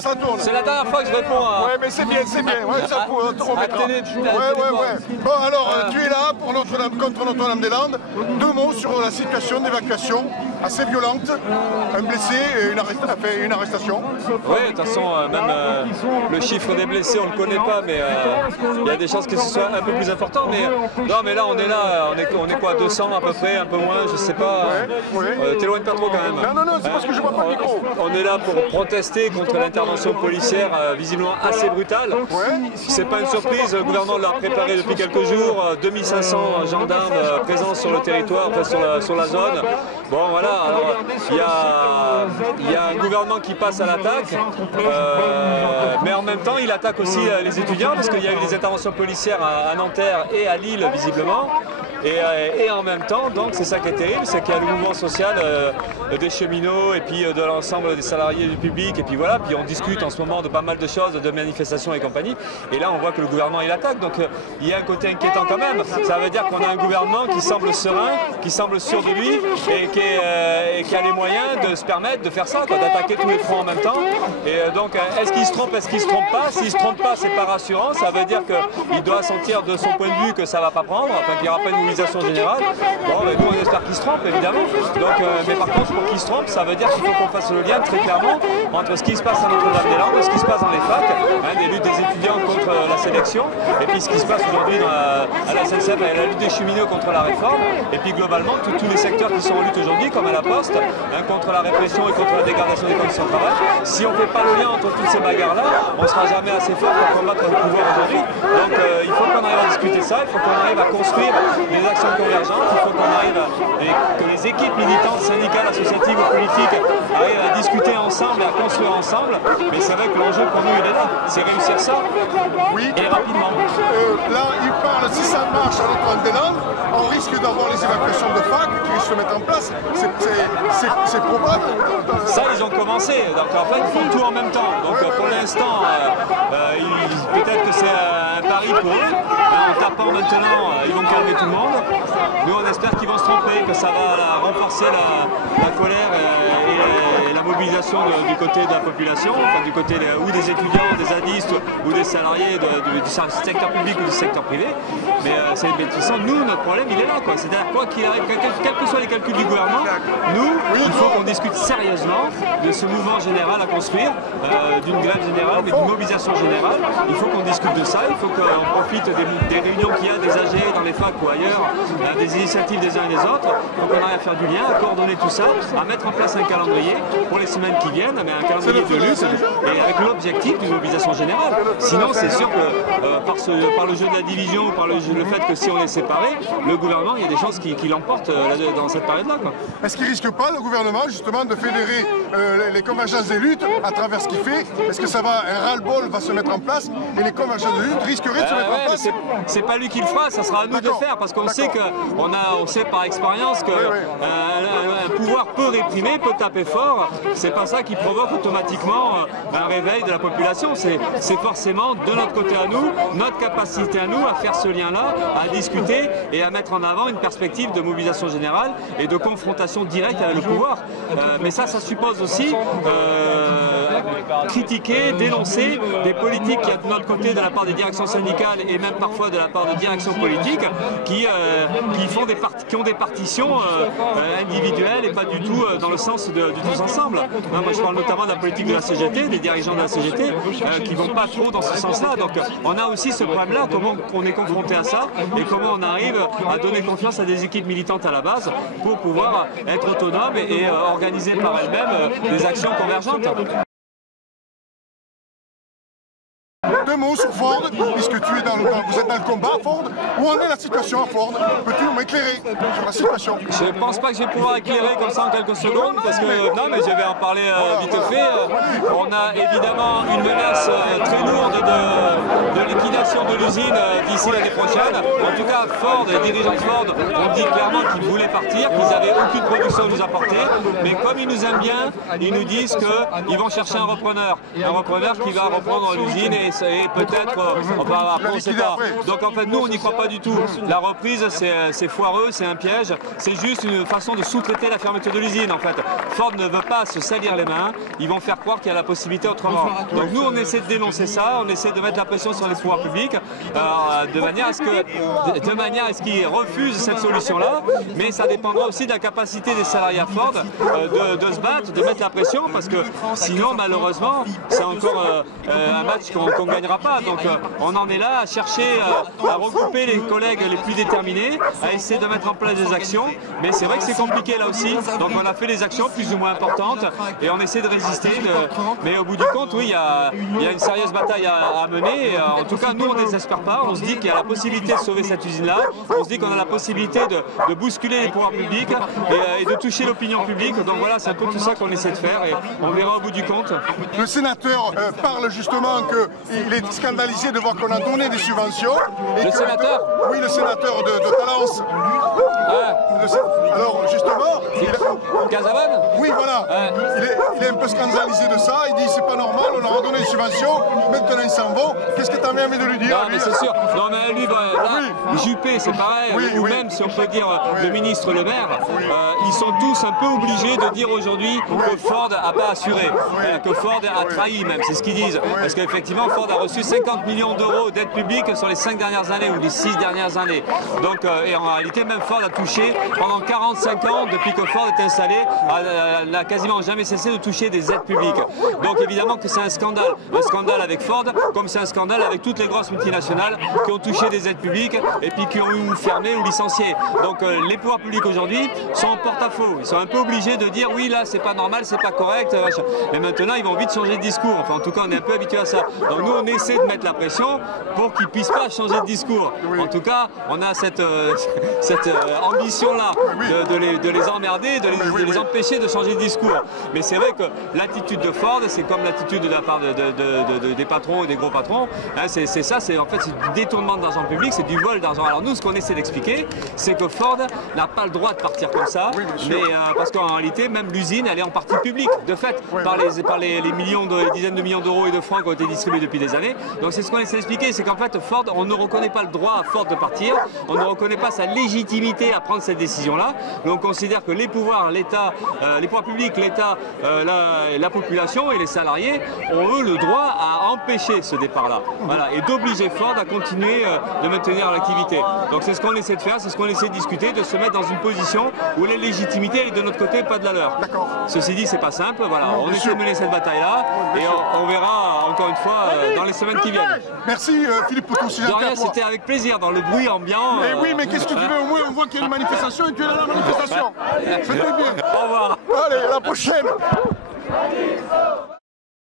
ça tourne. C'est la dernière fois que je réponds à... Ouais, mais c'est bien, ouais, ça on mettra. télé, Ouais. Bon, alors, tu es là pour contre Notre-Dame-des-Landes. 2 mots sur la situation d'évacuation assez violente. Un blessé et une arrestation. Oui, de toute façon, même le chiffre des blessés, on ne le connaît pas, mais il y a des chances que ce soit un peu plus important. Mais non, mais là, on est quoi, 200 à peu près, un peu moins, je sais pas. T'éloignes pas trop quand même. Non, c'est parce que je vois pas le micro. On est là pour protester contre l'intervention policière visiblement assez brutale. C'est pas une surprise, le gouvernement l'a préparé depuis quelques jours. 2500 gendarmes présents sur le territoire, enfin sur la zone. Bon voilà, alors il y a un gouvernement qui passe à l'attaque, mais en même temps il attaque aussi les étudiants parce qu'il y a eu des interventions policières à Nanterre et à Lille visiblement. Et en même temps, donc c'est ça qui est terrible, c'est qu'il y a le mouvement social des cheminots et puis de l'ensemble des salariés du public, et puis voilà, puis on discute en ce moment de pas mal de choses, de manifestations et compagnie, et là on voit que le gouvernement il attaque, donc il y a un côté inquiétant quand même. Ça veut dire qu'on a un gouvernement qui semble serein, qui semble sûr de lui, et qui a les moyens de se permettre de faire ça, d'attaquer tous les fronts en même temps. Et donc est-ce qu'il se trompe, est-ce qu'il se trompe pas? S'il se trompe pas, c'est pas rassurant, ça veut dire qu'il doit sentir de son point de vue que ça va pas prendre, enfin qu'il n'y aura pas une mobilisation générale. Bon, mais nous on espère qu'il se trompe évidemment. Donc, mais par contre pour qu'il se trompe, ça veut dire qu'il faut qu'on fasse le lien très clairement entre ce qui se passe à Notre-Dame-des-Landes, ce qui se passe dans les facs, des luttes des étudiants contre la sélection, et puis ce qui se passe aujourd'hui à la SNCF avec la lutte des cheminots contre la réforme, et puis globalement tous les secteurs qui sont en lutte aujourd'hui, comme à la Poste, contre la répression et contre la dégradation des conditions de travail. Si on ne fait pas le lien entre toutes ces bagarres-là, on ne sera jamais assez fort pour combattre le pouvoir aujourd'hui. Donc il faut qu'on arrive à discuter ça, il faut qu'on arrive à construire des actions convergentes, il faut qu'on arrive que les équipes militantes, syndicales, associatives ou politiques arrivent à discuter ensemble et à construire ensemble. Mais c'est vrai que l'enjeu pour nous il est là, c'est réussir ça et rapidement. Là il parle, si ça marche à Notre-Dame-des-Landes, on risque d'avoir les évacuations de fac qui risquent de se mettre en place. C'est probable. Ça ils ont commencé, donc en fait ils font tout en même temps. Donc pour l'instant, peut-être que c'est un pari pour eux. En tapant maintenant, ils vont calmer tout le monde. Nous on espère qu'ils vont se tromper, que ça va renforcer la colère et la mobilisation du côté de la population, enfin, du côté ou des étudiants, des zadistes ou des salariés du secteur public ou du secteur privé. Mais c'est nous, notre problème il est là, c'est-à-dire quoi qu'il arrive, quels que soient les calculs du gouvernement, nous, il faut qu'on discute sérieusement de ce mouvement général à construire, d'une grève générale, mais d'une mobilisation générale. Il faut qu'on discute de ça, il faut qu'on profite des réunions qu'il y a, des AG dans les facs ou ailleurs, des initiatives des uns et des autres, donc on arrive à faire du lien, à coordonner tout ça, à mettre en place un calendrier pour les semaines qui viennent, mais un calendrier de lutte, et avec l'objectif d'une mobilisation générale. Sinon c'est sûr que par le jeu de la division, par le fait que si on est séparés, le gouvernement, il y a des chances qu'il l'emporte dans cette période-là. Est-ce qu'il ne risque pas, le gouvernement, justement, de fédérer les convergences des luttes à travers ce qu'il fait? Est-ce que un ras-le-bol va se mettre en place et les convergences de lutte risqueraient de se mettre en place? C'est pas lui qui le fera, ça sera à nous de le faire, parce qu'on sait on sait par expérience qu'un pouvoir peut réprimer, peut taper fort. C'est pas ça qui provoque automatiquement un réveil de la population. C'est forcément de notre côté à nous, notre capacité à nous à faire ce lien-là, à discuter et à mettre en avant une perspective de mobilisation générale et de confrontation directe avec le pouvoir. Mais ça suppose aussi critiquer, dénoncer des politiques qu'il y a de notre côté de la part des directions syndicales et même parfois de la part de directions politiques qui ont des partitions individuelles et pas du tout dans le sens du tous ensemble. Moi je parle notamment de la politique de la CGT, des dirigeants de la CGT qui ne vont pas trop dans ce sens-là. Donc on a aussi ce problème-là, comment on est confronté à ça et comment on arrive à donner confiance à des équipes militantes à la base pour pouvoir être autonomes et organiser par elles-mêmes des actions convergentes. 2 mots sur Ford, puisque vous êtes dans le combat à Ford. Où en est la situation à Ford? Peux-tu m'éclairer sur la situation? Je ne pense pas que je vais pouvoir éclairer comme ça en quelques secondes, parce que non, mais je vais en parler vite fait. On a évidemment une menace très lourde de liquidation de l'usine d'ici l'année prochaine. En tout cas, Ford, les dirigeants de Ford ont dit clairement qu'ils voulaient partir, qu'ils n'avaient aucune production à nous apporter. Mais comme ils nous aiment bien, ils nous disent qu'ils vont chercher un repreneur qui va reprendre l'usine et et peut-être, après on ne sait pas. Donc en fait, nous, on n'y croit pas du tout. La reprise, c'est foireux, c'est un piège. C'est juste une façon de sous-traiter la fermeture de l'usine, en fait. Ford ne veut pas se salir les mains. Ils vont faire croire qu'il y a la possibilité autrement. Donc nous, on essaie de dénoncer ça. On essaie de mettre la pression sur les pouvoirs publics de manière à ce qu'ils refusent cette solution-là. Mais ça dépendra aussi de la capacité des salariés à Ford de se battre, de mettre la pression, parce que sinon, malheureusement, c'est encore un match qu'on ne gagnera pas. Donc on en est là à chercher à regrouper les collègues les plus déterminés, à essayer de mettre en place des actions. Mais c'est vrai que c'est compliqué là aussi. Donc on a fait des actions plus ou moins importantes et on essaie de résister. Mais au bout du compte, oui, il y a une sérieuse bataille à mener. Et, en tout cas, nous, on ne désespère pas. On se dit qu'il y a la possibilité de sauver cette usine-là. On se dit qu'on a la possibilité de bousculer les pouvoirs publics et de toucher l'opinion publique. Donc voilà, c'est un peu tout ça qu'on essaie de faire et on verra au bout du compte. Le sénateur parle justement qu'il est scandalisé de voir qu'on a donné des subventions. Le sénateur ? Oui, le sénateur de Talence. Alors justement... Casavan ? Oui, voilà. Il est un peu scandalisé de ça. Il dit c'est pas normal, on leur a donné des subventions, maintenant ils s'en vont. Qu'est-ce que tu as même envie de lui dire? Non, mais c'est sûr. Non, mais lui, là, Juppé, c'est pareil. Ou même, si on peut dire, le ministre Le Maire, ils sont tous un peu obligés de dire aujourd'hui que Ford n'a pas assuré, que Ford a trahi même, c'est ce qu'ils disent. Parce qu'effectivement, Ford a reçu 50 millions d'euros d'aide publique sur les 5 dernières années ou les 6 dernières années. Donc, et en réalité, même Ford a touché pendant 45 ans, depuis que Ford est installé, n'a quasiment jamais cessé de toucher des aides publiques. Donc évidemment que c'est un scandale avec Ford, comme c'est un scandale avec toutes les grosses multinationales qui ont touché des aides publiques et puis qui ont eu fermé ou licencié. Donc les pouvoirs publics aujourd'hui sont en porte-à-faux. Ils sont un peu obligés de dire oui, là c'est pas normal, c'est pas correct. Mais maintenant ils vont vite changer de discours. Enfin en tout cas on est un peu habitué à ça. Donc nous on essaie de mettre la pression pour qu'ils puissent pas changer de discours. En tout cas on a cette ambition-là de les emmerder, de les empêcher de changer de discours. Mais c'est vrai que l'attitude de Ford, c'est comme l'attitude de la part des patrons et des gros patrons. Hein, c'est ça, c'est en fait c'est du détournement d'argent public, c'est du vol d'argent. Alors nous, ce qu'on essaie d'expliquer, c'est que Ford n'a pas le droit de partir comme ça, mais parce qu'en réalité, même l'usine, elle est en partie publique, de fait, par les dizaines de millions d'euros et de francs qui ont été distribués depuis des années. Donc c'est ce qu'on essaie d'expliquer, c'est qu'en fait, Ford, on ne reconnaît pas le droit à Ford de partir, on ne reconnaît pas sa légitimité à prendre cette décision-là. Donc on considère que les pouvoirs, l'État, les pouvoirs publics, l'État, la population et les salariés ont eux le droit à empêcher ce départ-là. Voilà, et d'obliger Ford à continuer de maintenir l'activité. Donc c'est ce qu'on essaie de faire, c'est ce qu'on essaie de discuter, de se mettre dans une position où la légitimité est de notre côté, pas de la leur. Ceci dit, c'est pas simple, voilà, on essaie de mener cette bataille-là et on verra encore une fois dans les semaines qui viennent. Merci Philippe Poutou, si rien, c'était avec plaisir, dans le bruit ambiant. Mais oui, mais qu'est-ce que tu veux? Au moins on voit qu'il y a une manifestation et tu es dans la manifestation. Fais-le bien. Au revoir. Allez, à la prochaine.